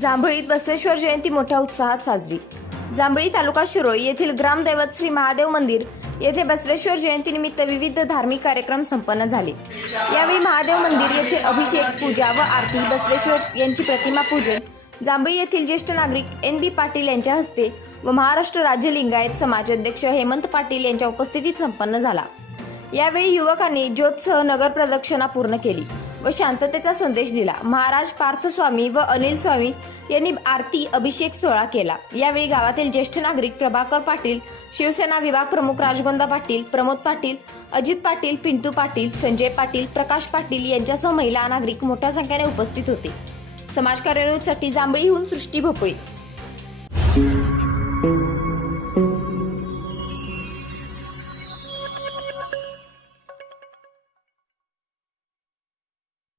जांभळीत बसवेश्वर जयंती मोठ्या उत्साहात साजरी. जांभळी तालुका शिरोळ येथील ग्रामदैवत श्री महादेव मंदिर येथे बसवेश्वर जयंतीनिमित्त विविध धार्मिक कार्यक्रम संपन्न झाले. यावेळी महादेव मंदिर येथे अभिषेक पूजा व आरती बसवेश्वर यांची प्रतिमा पूजन जांभळी येथील ज्येष्ठ नागरिक एन बी पाटील यांच्या हस्ते व महाराष्ट्र राज्य लिंगायत समाज अध्यक्ष हेमंत पाटील यांच्या उपस्थितीत संपन्न झाला. यावेळी युवकांनी ज्योतसह नगर प्रदक्षिणा पूर्ण केली. व शांततेचा संदेश दिला. महाराज पार्थस्वामी व अनिल स्वामी यांनी आरती अभिषेक सोहळा केला. यावेळी गावातील ज्येष्ठ नागरिक प्रभाकर पाटील शिवसेना विभाग प्रमुख राजगोंदा पाटील प्रमोद पाटील अजित पाटील पिंटू पाटील संजय पाटील प्रकाश पाटील यांच्यासह महिला नागरिक मोठ्या संख्येने उपस्थित होते. समाज न्यूजसाठी जांभळीहून सृष्टी भोपळे.